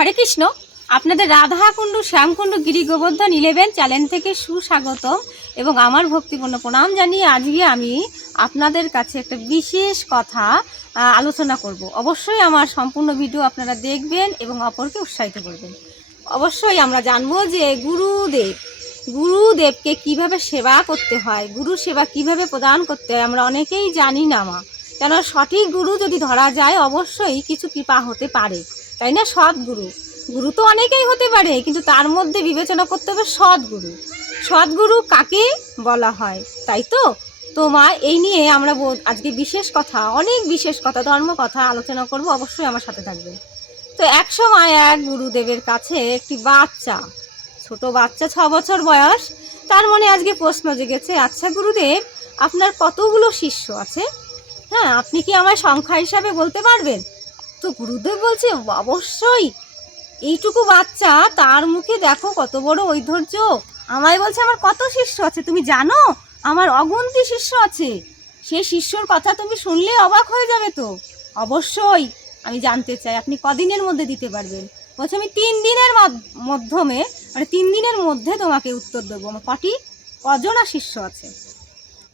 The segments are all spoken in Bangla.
হরে কৃষ্ণ। আপনাদের রাধাকুণ্ড, শ্যামকুণ্ড গিরি গোবর্ধন ইলেভেন চ্যানেল থেকে সুস্বাগত এবং আমার ভক্তিপূর্ণ প্রণাম জানিয়ে আজকে আমি আপনাদের কাছে একটা বিশেষ কথা আলোচনা করব। অবশ্যই আমার সম্পূর্ণ ভিডিও আপনারা দেখবেন এবং অপরকে উৎসাহিত করবেন। অবশ্যই আমরা জানব যে গুরুদেব, গুরুদেবকে কীভাবে সেবা করতে হয় গুরু সেবা কীভাবে প্রদান করতে হয়, আমরা অনেকেই জানি না মা। কেন সঠিক গুরু যদি ধরা যায়, অবশ্যই কিছু কৃপা হতে পারে। তাই না? সৎ গুরু তো অনেকেই হতে পারে, কিন্তু তার মধ্যে বিবেচনা করতে হবে সৎ গুরু সৎ গুরু কাকে বলা হয়, তাই তো? তো মা, এই নিয়ে আমরা আজকে বিশেষ কথা, অনেক বিশেষ কথা, ধর্ম কথা আলোচনা করব, অবশ্যই আমার সাথে থাকবে তো এক সময় এক গুরুদেবের কাছে একটি বাচ্চা, ছোট বাচ্চা, ছ বছর বয়স, তার মনে আজকে প্রশ্ন জেগেছে আচ্ছা গুরুদেব, আপনার কতগুলো শিষ্য আছে? হ্যাঁ আপনি কি আমার সংখ্যা হিসাবে বলতে পারবেন? তো গুরুদেব বলছে, অবশ্যই। এইটুকু বাচ্চা, তার মুখে দেখো কত বড় ঐশ্বর্য আমায় বলছে, আমার কত শিষ্য আছে, তুমি জানো? আমার অগন্তি শিষ্য আছে। সেই শিষ্যর কথা তুমি শুনলে অবাক হয়ে যাবে তো। অবশ্যই, আমি জানতে চাই, আপনি কদিনের মধ্যে দিতে পারবেন? বলছে, আমি তিন দিনের মাধ- মাধ্যমে মানে তিন দিনের মধ্যে তোমাকে উত্তর দেবো। আমার কটি কজনা শিষ্য আছে।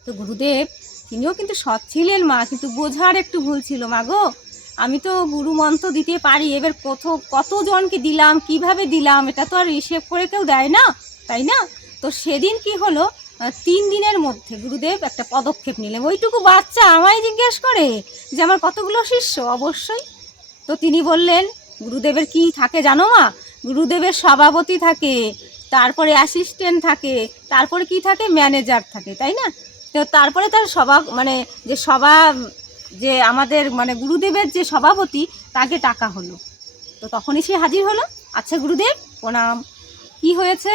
তো গুরুদেব, তিনিও কিন্তু সৎ ছিলেন মা, কিন্তু বোঝার একটু ভুল ছিল। মা গো আমি তো গুরু মন্ত্র দিতে পারি, এবার কত কতজনকে দিলাম, কীভাবে দিলাম, এটা তো আর হিসেব করে কেউ দেয় না, তাই না? তো সেদিন কি হলো? তিন দিনের মধ্যে গুরুদেব একটা পদক্ষেপ নিলেন। ওইটুকু বাচ্চা আমায় জিজ্ঞেস করে যে আমার কতগুলো শিষ্য? অবশ্যই। তো তিনি বললেন, গুরুদেবের কি থাকে জানো মা? গুরুদেবের সভাপতি থাকে, তারপরে অ্যাসিস্ট্যান্ট থাকে, তারপরে কি থাকে? ম্যানেজার থাকে, তাই না? তো তারপরে তার সভা মানে যে সভা যে আমাদের মানে গুরুদেবের যে সভাপতি, তাকে টাকা হলো। তো তখনই সে হাজির হলো। আচ্ছা গুরুদেব, প্রণাম। কি হয়েছে?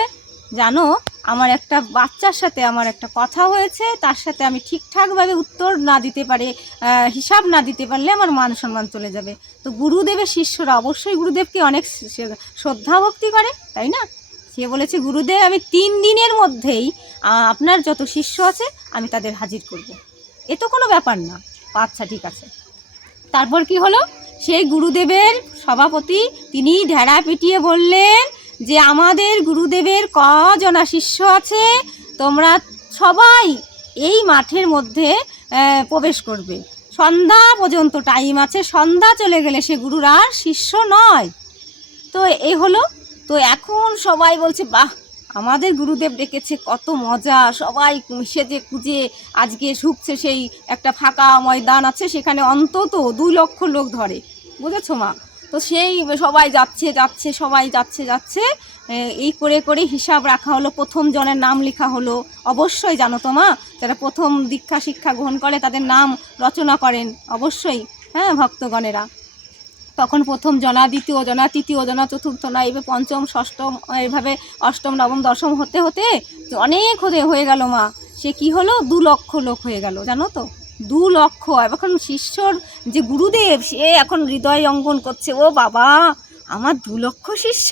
জানো, আমার একটা বাচ্চার সাথে আমার একটা কথা হয়েছে। তার সাথে আমি ঠিকঠাকভাবে উত্তর না দিতে পারে হিসাব না দিতে পারলে আমার মান সম্মান চলে যাবে। তো গুরুদেবের শিষ্যরা, অবশ্যই গুরুদেবকে অনেক শ্রদ্ধা ভক্তি করে, তাই না? সে বলেছে, গুরুদেব, আমি তিন দিনের মধ্যেই আপনার যত শিষ্য আছে, আমি তাদের হাজির করব। এ তো কোনো ব্যাপার না। আচ্ছা ঠিক আছে। তারপর কি হলো? সেই গুরুদেবের সভাপতি তিনি ঢেড়া পিটিয়ে বললেন যে, আমাদের গুরুদেবের কজনা শিষ্য আছে, তোমরা সবাই এই মাঠের মধ্যে প্রবেশ করবে। সন্ধ্যা পর্যন্ত টাইম আছে, সন্ধ্যা চলে গেলে সে গুরুর আর শিষ্য নয়। তো এই হলো। তো এখন সবাই বলছে, বাহ আমাদের গুরুদেব ডেকেছে, কত মজা, সবাই সেজে কুজে আজকে শুকছে সেই একটা ফাঁকা ময়দান আছে, সেখানে অন্তত দুই লক্ষ লোক ধরে। বুঝেছ মা? তো সেই সবাই যাচ্ছে যাচ্ছে, সবাই যাচ্ছে যাচ্ছে। এই করে করে হিসাব রাখা হলো, প্রথম জনের নাম লেখা হলো। অবশ্যই জানো তো মা, যারা প্রথম দীক্ষা শিক্ষা গ্রহণ করে তাদের নাম রচনা করেন, অবশ্যই। হ্যাঁ ভক্তগণেরা। তখন প্রথম জনা, দ্বিতীয় জনা, তৃতীয় জনা, চতুর্থ না এইভাবে পঞ্চম, ষষ্ঠম এইভাবে অষ্টম, নবম, দশম হতে হতে অনেক হতে হয়ে গেল মা। সে কি হলো? দু লক্ষ লোক হয়ে গেল, জানো তো? দু লক্ষ। এখন শিষ্যর যে গুরুদেব, সে এখন হৃদয় অঙ্কন করছে, ও বাবা, আমার দু লক্ষ শিষ্য?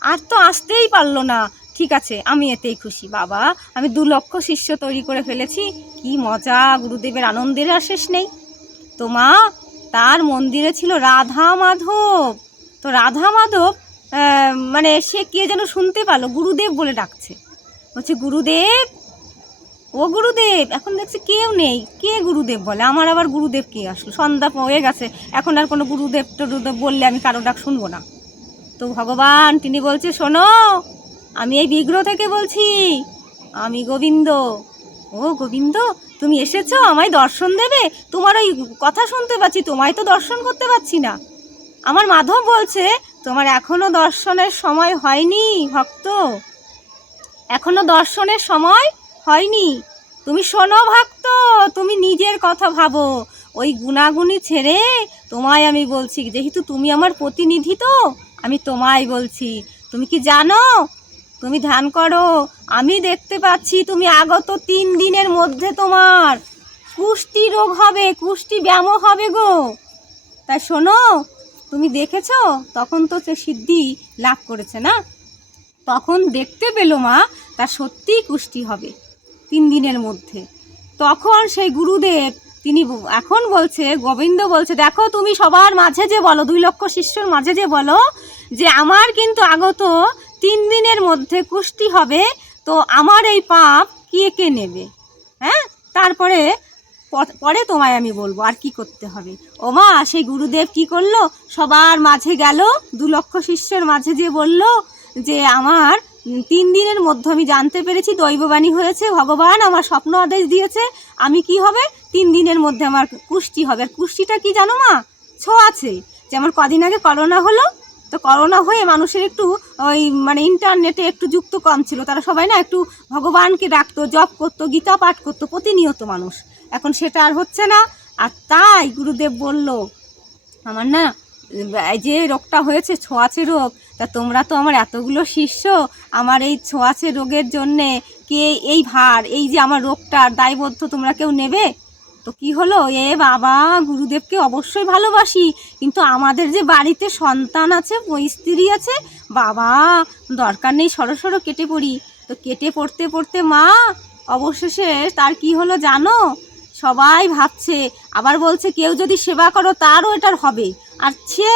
আর তো আসতেই পারল না। ঠিক আছে, আমি এতেই খুশি। বাবা, আমি দু লক্ষ শিষ্য তৈরি করে ফেলেছি। কি মজা, গুরুদেবের আনন্দের আর শেষ নেই। তো মা তার মন্দিরে ছিল রাধা মাধব। তো রাধা মাধব মানে সে কে যেন শুনতে পারল, গুরুদেব বলে ডাকছে। বলছে, গুরুদেব, ও গুরুদেব, এখন দেখছি কেউ নেই। কে গুরুদেব বলে? আমার আবার গুরুদেব কে আসলো? সন্ধ্যা হয়ে গেছে, এখন আর কোনো গুরুদেব টরুদেব বললে আমি কারও ডাক শুনব না। তো ভগবান, তিনি বলছে, শোনো, আমি এই বিগ্রহ থেকে বলছি, আমি গোবিন্দ। ও গোবিন্দ? তুমি এসেছ, আমায় দর্শন দেবে? তোমার ওই কথা শুনতে পাচ্ছি, তোমায় তো দর্শন করতে পারছি না। আমার মাধব বলছে, তোমার এখনও দর্শনের সময় হয়নি, ভক্ত। এখনও দর্শনের সময় হয়নি। তুমি শোনো ভক্ত, তুমি নিজের কথা ভাবো। ওই গুণাগুণি ছেড়ে তোমায় আমি বলছি, যেহেতু তুমি আমার প্রতিনিধি তো, আমি তোমায় বলছি। তুমি কি জানো? তুমি ধ্যান করো, আমি দেখতে পাচ্ছি তুমি আগত তিন দিনের মধ্যে তোমার কুষ্টি রোগ হবে, কুষ্টি ব্যায়ামও হবে গো। তাই শোনো, তুমি দেখেছ? তখন তো সে সিদ্ধি লাভ করেছে না? তখন দেখতে পেল মা তার সত্যিই কুষ্টি হবে তিন দিনের মধ্যে। তখন সেই গুরুদেব, তিনি এখন বলছে, গোবিন্দ বলছে, দেখো, তুমি সবার মাঝে যে বলো, দুই লক্ষ শিষ্যর মাঝে যে বলো, যে আমার কিন্তু আগত তিন দিনের মধ্যে কুষ্টি হবে, তো আমার এই পাপ কে কে নেবে? হ্যাঁ? তারপরে পরে তোমায় আমি বলব আর কি করতে হবে। ও মা, সেই গুরুদেব কি করল? সবার মাঝে গেল, দু লক্ষ শিষ্যের মাঝে যে বলল যে, আমার তিন দিনের মধ্যে আমি জানতে পেরেছি দৈববাণী হয়েছে, ভগবান আমার স্বপ্ন আদেশ দিয়েছে, আমি কি হবে? তিন দিনের মধ্যে আমার কুষ্টি হবে। আর কুষ্টিটা কি জানো মা? ছো আছে, যে আমার কদিন আগে করোনা হলো তো করোনা হয়ে মানুষের একটু ওই মানে ইন্টারনেটে একটু যুক্ত কম ছিল। তারা সবাই না একটু ভগবানকে ডাকতো, জপ করতো, গীতা পাঠ করতো, প্রতিনিয়ত মানুষ। এখন সেটা আর হচ্ছে না। আর তাই গুরুদেব বলল, আমার না যে রোগটা হয়েছে, ছোঁয়াচে রোগ, তা তোমরা তো আমার এতগুলো শিষ্য, আমার এই ছোঁয়াচে রোগের জন্যে কে এই ভার, এই যে আমার রোগটার দায়বদ্ধ তোমরা কেউ নেবে? তো কি হলো? এ বাবা, গুরুদেবকে অবশ্যই ভালোবাসি, কিন্তু আমাদের যে বাড়িতে সন্তান আছে স্ত্রী আছে, বাবা, দরকার নেই সরো সরো কেটে পড়ি। তো কেটে পড়তে পড়তে মা, অবশেষে তার কি হলো জানো? সবাই ভাবছে, আবার বলছে কেউ যদি সেবা করো তারও এটার হবে। আর সে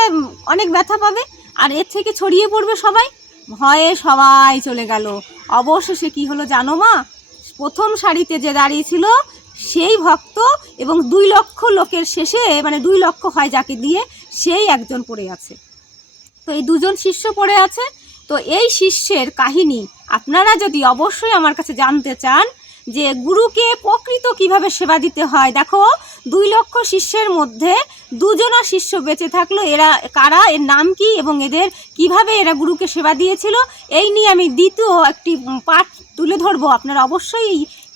অনেক ব্যথা পাবে, আর এর থেকে ছড়িয়ে পড়বে সবাই। ভয়ে সবাই চলে গেল। অবশেষে কি হলো জানো মা? প্রথম শাড়িতে যে দাঁড়িয়েছিল সেই ভক্ত এবং দুই লক্ষ লোকের শেষে মানে দুই লক্ষ হয় যাকে দিয়ে, সেই একজন পড়ে আছে। তো এই দুজন শিষ্য পড়ে আছে। তো এই শিষ্যের কাহিনী আপনারা যদি অবশ্যই আমার কাছে জানতে চান যে গুরুকে প্রকৃত কীভাবে সেবা দিতে হয়, দেখো, দুই লক্ষ শিষ্যের মধ্যে দুজনা শিষ্য বেঁচে থাকল। এরা, কারা, এর নাম কি এবং এদের কীভাবে এরা গুরুকে সেবা দিয়েছিল, এই নিয়ে আমি দ্বিতীয় একটি পাঠ তুলে ধরবো। আপনারা অবশ্যই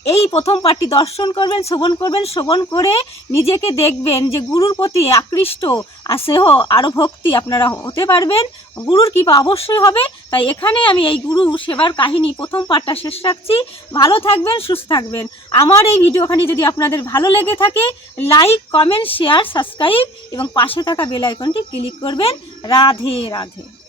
এই প্রথম পাঠটি দর্শন করবেন, শ্রবণ করবেন, শ্রবণ করে নিজেকে দেখবেন যে গুরুর প্রতি আকৃষ্ট আর সেহ আরও ভক্তি আপনারা হতে পারবেন। গুরুর কৃপা অবশ্যই হবে। তাই এখানে আমি এই গুরু সেবার কাহিনী প্রথম পাঠটা শেষ রাখছি। ভালো থাকবেন, সুস্থ থাকবেন। আমার এই ভিডিওখানি যদি আপনাদের ভালো লেগে থাকে, লাইক, কমেন্ট, শেয়ার, সাবস্ক্রাইব এবং পাশে থাকা বেল আইকনটি ক্লিক করবেন। রাধে রাধে।